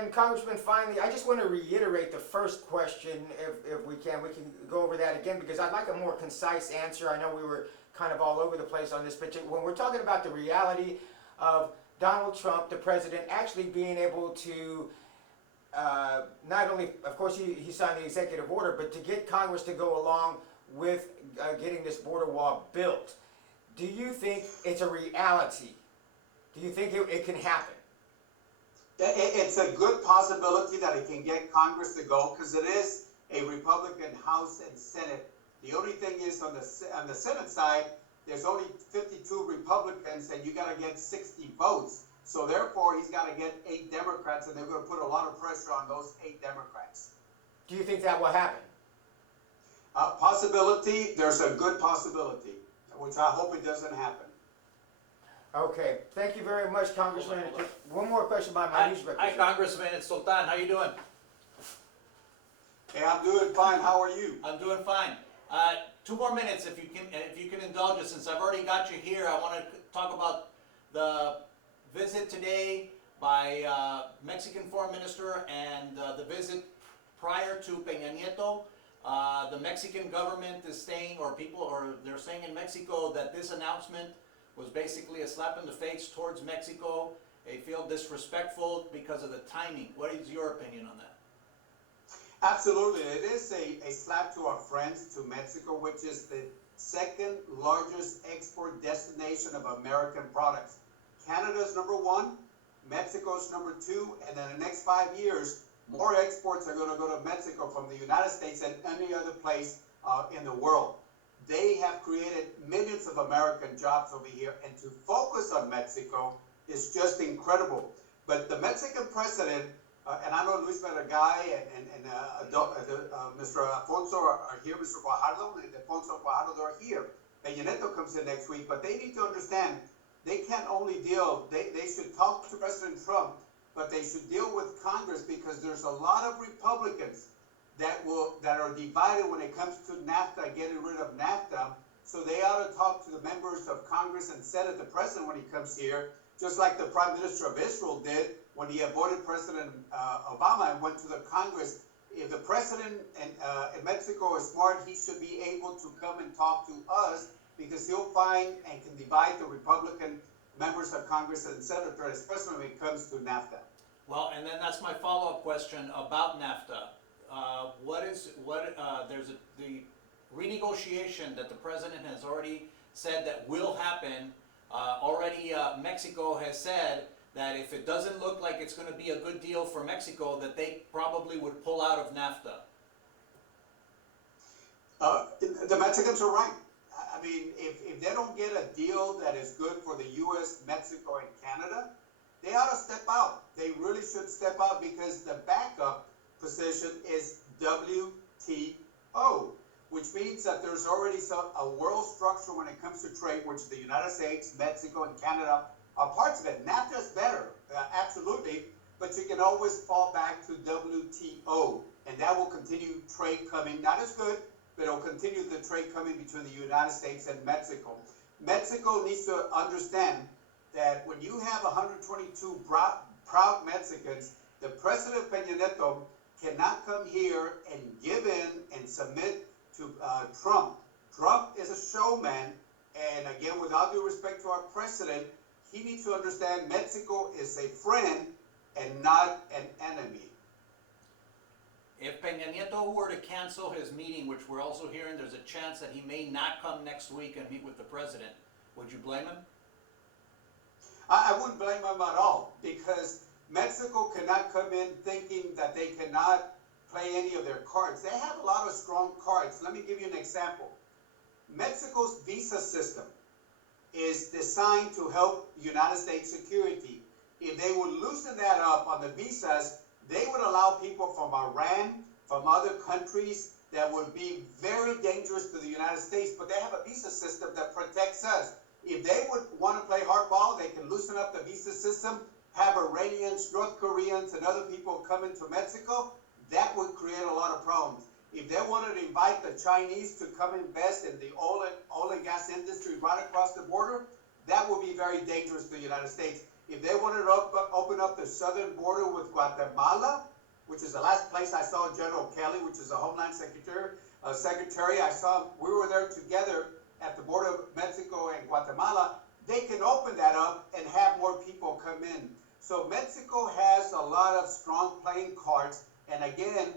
And Congressman, finally, I just want to reiterate the first question, if we can. We can go over that again because I'd like a more concise answer. I know we were kind of all over the place on this, but when we're talking about the reality of Donald Trump, the president, actually being able to not only, of course, he signed the executive order, but to get Congress to go along with getting this border wall built. Do you think it's a reality? Do you think it can happen? It's a good possibility that it can get Congress to go because it is a Republican House and Senate. The only thing is on the Senate side, there's only 52 Republicans and you got to get 60 votes. So therefore, he's got to get 8 Democrats, and they're going to put a lot of pressure on those 8 Democrats. Do you think that will happen? Possibility, there's a good possibility, which I hope it doesn't happen. Okay, thank you very much, Congressman. One more question by my news representative. Hi, Congressman. It's Sultan. How you doing? Hey, I'm doing fine. How are you? I'm doing fine. 2 more minutes, if you can indulge us. Since I've already got you here, I want to talk about the visit today by Mexican Foreign Minister and the visit prior to Peña Nieto. The Mexican government is saying, they're saying in Mexico that this announcement was basically a slap in the face towards Mexico. They feel disrespectful because of the timing. What is your opinion on that? Absolutely. It is a slap to our friends, to Mexico, which is the second largest export destination of American products. Canada's number 1, Mexico's number 2, and in the next 5 years, more exports are going to go to Mexico from the United States than any other place in the world. They have created millions of American jobs over here, and to focus on Mexico is just incredible. But the Mexican president, and I know Luis Maragall and Mr. Alfonso are here, Mr. Guajardo, and Alfonso Guajardo are here. Peña Nieto comes in next week, but they need to understand they can't only deal, they should talk to President Trump, but they should deal with Congress because there's a lot of Republicans that are divided when it comes to NAFTA, getting rid of NAFTA. So they ought to talk to the members of Congress and Senate, the president when he comes here, just like the Prime Minister of Israel did when he avoided President Obama and went to the Congress. If the president in Mexico is smart, he should be able to come and talk to us because he'll find and can divide the Republican members of Congress and senators, especially when it comes to NAFTA. Well, and then that's my follow-up question about NAFTA. There's the renegotiation that the president has already said that will happen. Mexico has said that if it doesn't look like it's going to be a good deal for Mexico, that they probably would pull out of NAFTA. The Mexicans are right. I mean, if they don't get a deal that is good for the U.S., Mexico, and Canada, they ought to step out. They really should step out because the backup position is WTO, which means that there's already a world structure when it comes to trade, which the United States, Mexico, and Canada are parts of it. NAFTA is better, absolutely, but you can always fall back to WTO, and that will continue trade coming, not as good, but it will continue the trade coming between the United States and Mexico. Mexico needs to understand that when you have 122 proud Mexicans, the president Peña Nieto cannot come here and give in and submit to Trump. Trump is a showman, and again, with all due respect to our president, he needs to understand Mexico is a friend and not an enemy. If Peña Nieto were to cancel his meeting, which we're also hearing there's a chance that he may not come next week and meet with the president, would you blame him? I wouldn't blame him at all because Mexico cannot come in thinking that they cannot play any of their cards. They have a lot of strong cards. Let me give you an example. Mexico's visa system is designed to help United States security. If they would loosen that up on the visas, they would allow people from Iran, from other countries that would be very dangerous to the United States, but they have a visa system that protects us. If they would want to play hardball, they can loosen up the visa system, have Iranians, North Koreans, and other people come into Mexico. That would create a lot of problems. If they wanted to invite the Chinese to come invest in the oil and gas industry right across the border, that would be very dangerous to the United States. if they wanted to open up the southern border with Guatemala, which is the last place I saw General Kelly, which is the Homeland Secretary, I saw, we were there together at the border of Mexico and Guatemala. They can open that up and have more people come in. So Mexico has a lot of strong playing cards. And again,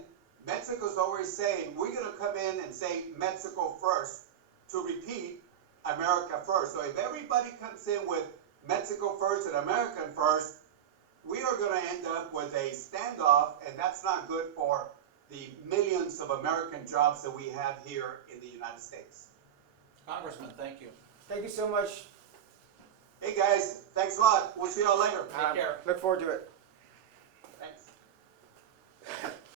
Mexico's always saying, we're going to come in and say Mexico first to repeat America first. So if everybody comes in with Mexico first and American first, we are going to end up with a standoff, and that's not good for the millions of American jobs that we have here in the United States. Congressman, thank you. Thank you so much. Hey guys, thanks a lot. We'll see y'all later. Take care. Look forward to it. Thanks.